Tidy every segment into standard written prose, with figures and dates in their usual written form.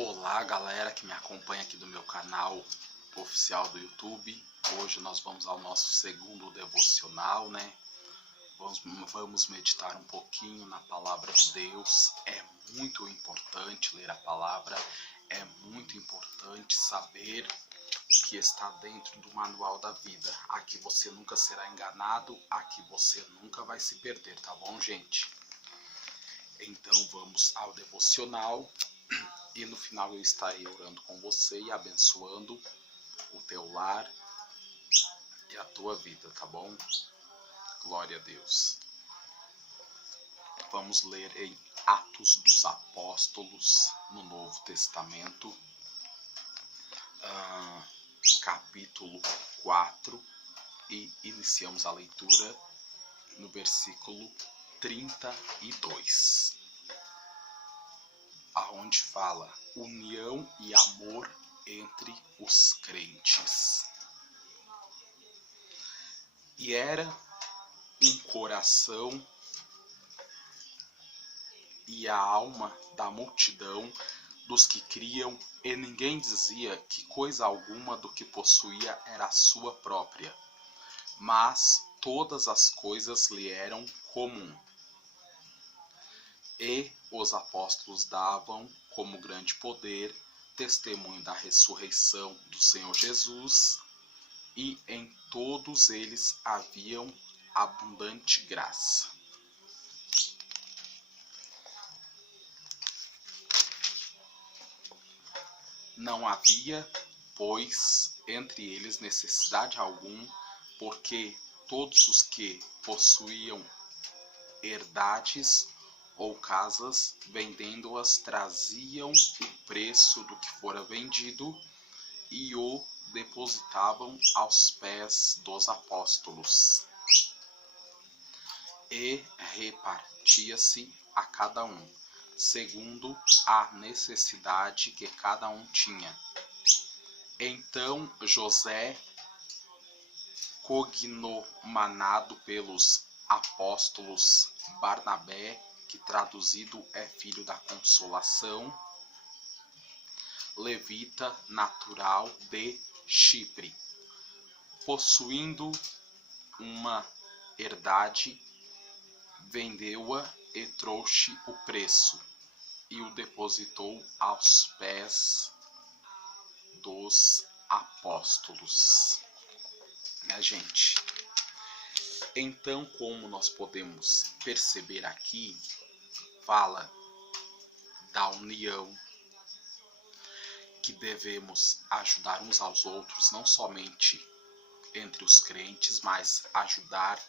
Olá, galera que me acompanha aqui do meu canal oficial do YouTube. Hoje nós vamos ao nosso segundo devocional, né? Vamos meditar um pouquinho na palavra de Deus. É muito importante ler a palavra, é muito importante saber o que está dentro do manual da vida. Aqui você nunca será enganado, aqui você nunca vai se perder, tá bom, gente? Então vamos ao devocional. E no final eu estarei orando com você e abençoando o teu lar e a tua vida, tá bom? Glória a Deus. Vamos ler em Atos dos Apóstolos, no Novo Testamento, capítulo 4, e iniciamos a leitura no versículo 32. Aonde fala união e amor entre os crentes. E era um coração e a alma da multidão dos que criam, e ninguém dizia que coisa alguma do que possuía era sua própria, mas todas as coisas lhe eram comum. E os apóstolos davam, como grande poder, testemunho da ressurreição do Senhor Jesus, e em todos eles haviam abundante graça. Não havia, pois, entre eles necessidade alguma, porque todos os que possuíam herdades ou casas, vendendo-as, traziam o preço do que fora vendido e o depositavam aos pés dos apóstolos. E repartia-se a cada um, segundo a necessidade que cada um tinha. Então José, cognominado pelos apóstolos Barnabé, que traduzido é filho da consolação, levita natural de Chipre, possuindo uma herdade, vendeu-a e trouxe o preço e o depositou aos pés dos apóstolos. Minha gente, então, como nós podemos perceber aqui, fala da união, que devemos ajudar uns aos outros, não somente entre os crentes, mas ajudar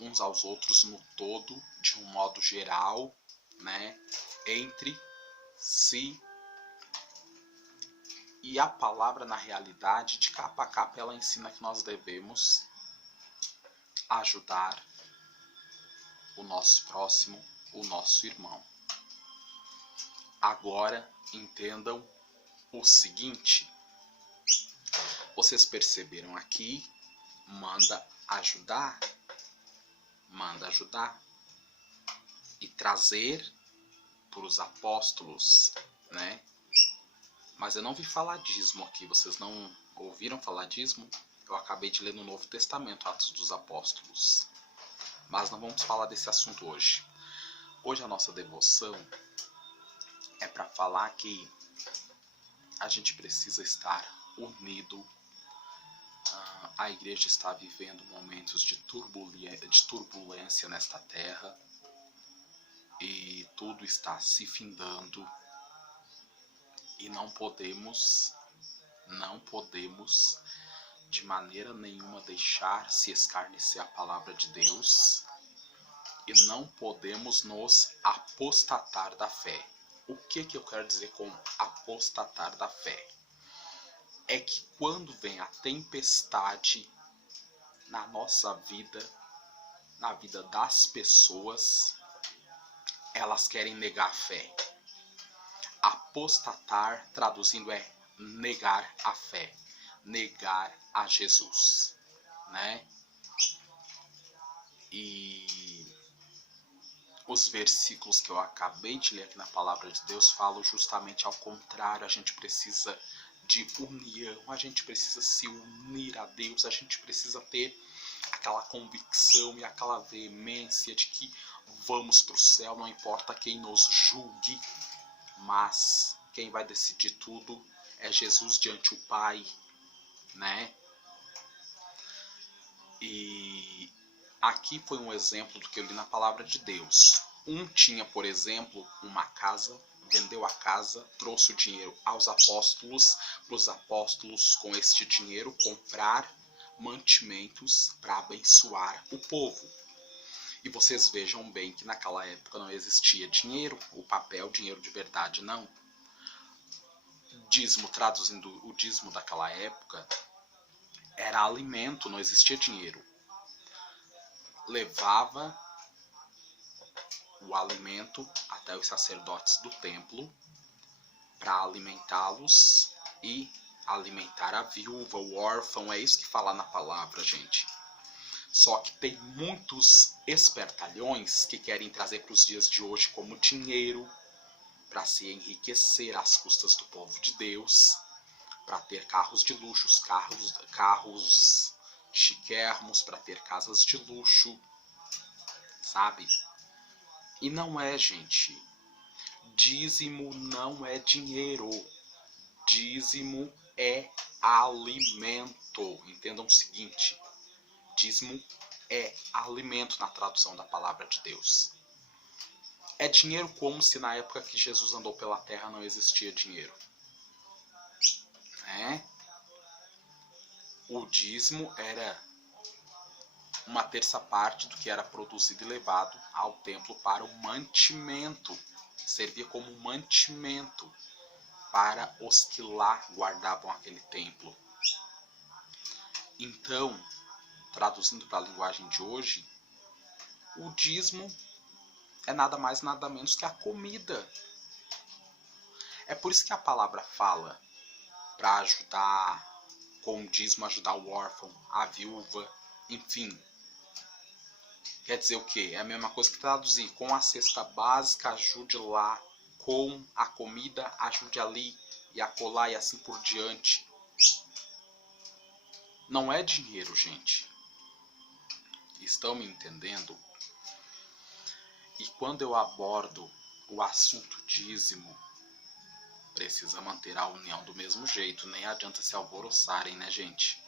uns aos outros no todo, de um modo geral, né, entre si. E a palavra, na realidade, de capa a capa, ela ensina que nós devemos ajudar o nosso próximo, o nosso irmão. Agora, entendam o seguinte: vocês perceberam aqui, manda ajudar e trazer para os apóstolos, né? Mas eu não vi falar dízimo aqui, vocês não ouviram falar dízimo? Eu acabei de ler no Novo Testamento, Atos dos Apóstolos. Mas não vamos falar desse assunto hoje. Hoje a nossa devoção é para falar que a gente precisa estar unido. A igreja está vivendo momentos de turbulência nesta terra e tudo está se findando, e não podemos de maneira nenhuma deixar se escarnecer a palavra de Deus, e não podemos nos apostatar da fé. O que eu quero dizer com apostatar da fé? É que quando vem a tempestade na nossa vida, na vida das pessoas, elas querem negar a fé. Apostatar, traduzindo, é negar a fé, negar a Jesus, né? E os versículos que eu acabei de ler aqui na palavra de Deus falam justamente ao contrário. A gente precisa de união, a gente precisa se unir a Deus, a gente precisa ter aquela convicção e aquela veemência de que vamos para o céu, não importa quem nos julgue, mas quem vai decidir tudo é Jesus diante o Pai, né? E aqui foi um exemplo do que eu li na palavra de Deus. Um tinha, por exemplo, uma casa, vendeu a casa, trouxe o dinheiro aos apóstolos, para os apóstolos, com este dinheiro, comprar mantimentos para abençoar o povo. E vocês vejam bem que naquela época não existia dinheiro, o papel, dinheiro de verdade, não. Dízimo, traduzindo o dízimo daquela época, era alimento, não existia dinheiro. Levava o alimento até os sacerdotes do templo para alimentá-los e alimentar a viúva, o órfão. É isso que fala na palavra, gente. Só que tem muitos espertalhões que querem trazer para os dias de hoje como dinheiro para se enriquecer às custas do povo de Deus, para ter carros de luxo, carros chiquérrimos, para ter casas de luxo, sabe? E não é, gente. Dízimo não é dinheiro. Dízimo é alimento. Entendam o seguinte: dízimo é alimento na tradução da palavra de Deus. É dinheiro como se na época que Jesus andou pela terra não existia dinheiro. Né? O dízimo era uma terça parte do que era produzido e levado ao templo para o mantimento. Servia como mantimento para os que lá guardavam aquele templo. Então, traduzindo para a linguagem de hoje, o dízimo é nada mais nada menos que a comida. É por isso que a palavra fala para ajudar, com o dízimo, ajudar o órfão, a viúva, enfim. Quer dizer o quê? É a mesma coisa que traduzir. Com a cesta básica, ajude lá. Com a comida, ajude ali e acolá e assim por diante. Não é dinheiro, gente. Estão me entendendo? E quando eu abordo o assunto dízimo, precisa manter a união do mesmo jeito. Nem adianta se alvoroçarem, né, gente?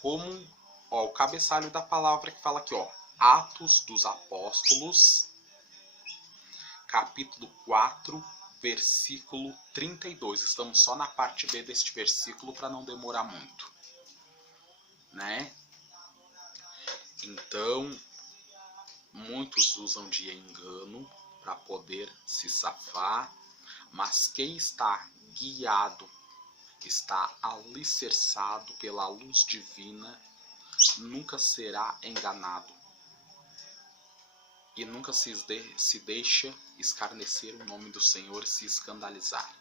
Como o cabeçalho da palavra que fala aqui, Atos dos Apóstolos, capítulo 4, versículo 32. Estamos só na parte B deste versículo para não demorar muito, né? Então, muitos usam de engano para poder se safar, mas quem está guiado, está alicerçado pela luz divina, nunca será enganado e nunca se deixa escarnecer o nome do Senhor e se escandalizar.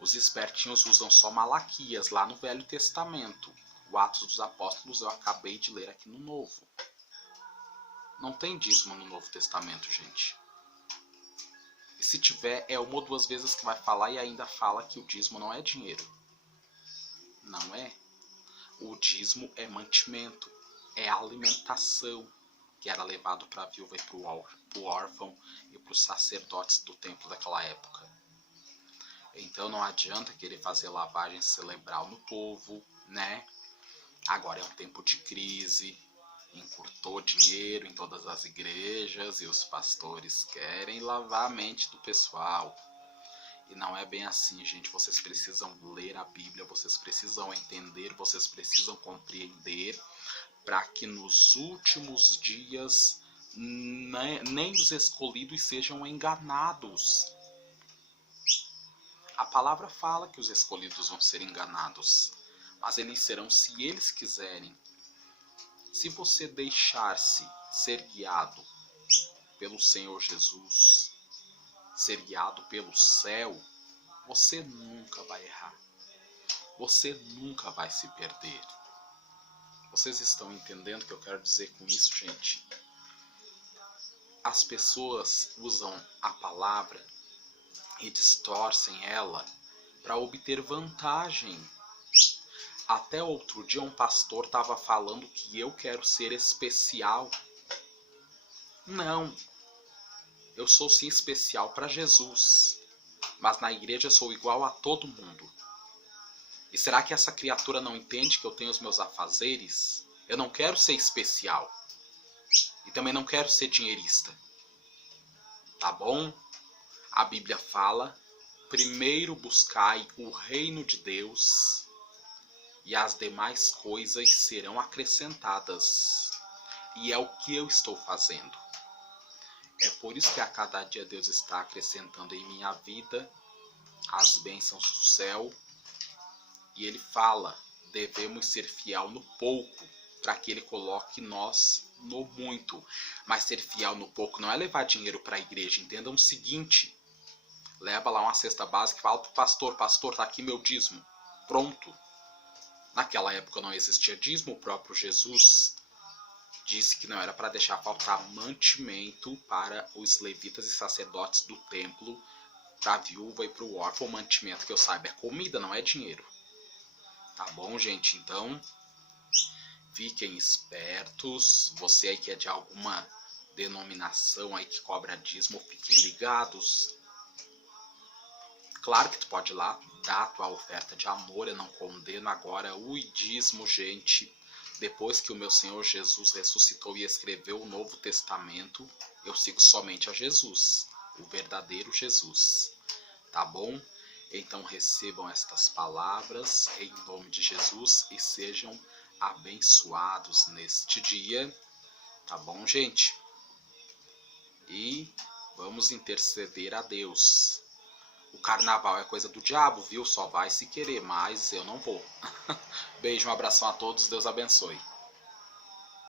Os espertinhos usam só Malaquias lá no Velho Testamento. O Atos dos Apóstolos eu acabei de ler aqui no Novo. Não tem dízimo no Novo Testamento, gente. E se tiver, é uma ou duas vezes que vai falar e ainda fala que o dízimo não é dinheiro. Não é. O dízimo é mantimento, é alimentação, que era levado para a viúva e para o órfão e para os sacerdotes do templo daquela época. Então não adianta querer fazer lavagem cerebral no povo, né? Agora é um tempo de crise, encurtou dinheiro em todas as igrejas e os pastores querem lavar a mente do pessoal. E não é bem assim, gente. Vocês precisam ler a Bíblia, vocês precisam entender, vocês precisam compreender, para que nos últimos dias nem os escolhidos sejam enganados. A palavra fala que os escolhidos vão ser enganados, mas eles serão se eles quiserem. Se você deixar-se ser guiado pelo Senhor Jesus, ser guiado pelo céu, você nunca vai errar. Você nunca vai se perder. Vocês estão entendendo o que eu quero dizer com isso, gente? as pessoas usam a palavra e distorcem ela para obter vantagem. Até outro dia um pastor estava falando que eu quero ser especial. Não, eu sou sim especial para Jesus, mas na igreja eu sou igual a todo mundo. E será que essa criatura não entende que eu tenho os meus afazeres? Eu não quero ser especial. E também não quero ser dinheirista. Tá bom? A Bíblia fala: primeiro buscai o reino de Deus e as demais coisas serão acrescentadas. E é o que eu estou fazendo. É por isso que a cada dia Deus está acrescentando em minha vida as bênçãos do céu. E Ele fala: devemos ser fiel no pouco, para que Ele coloque nós no muito. Mas ser fiel no pouco não é levar dinheiro para a igreja. Entendam o seguinte: leva lá uma cesta básica e fala para o pastor: pastor, está aqui meu dízimo. Pronto. Naquela época não existia dízimo, o próprio Jesus disse que não era para deixar faltar mantimento para os levitas e sacerdotes do templo, para a viúva e para o órfão. O mantimento, que eu saiba, é comida, não é dinheiro. Tá bom, gente? Então, fiquem espertos. Você aí que é de alguma denominação aí que cobra dízimo, fiquem ligados. Claro que tu pode ir lá dar a tua oferta de amor, eu não condeno agora o dízimo, gente. Depois que o meu Senhor Jesus ressuscitou e escreveu o Novo Testamento, eu sigo somente a Jesus, o verdadeiro Jesus. Tá bom? Então recebam estas palavras em nome de Jesus e sejam abençoados neste dia. Tá bom, gente? E vamos interceder a Deus. O carnaval é coisa do diabo, viu? Só vai se querer, mas eu não vou. Beijo, um abração a todos, Deus abençoe.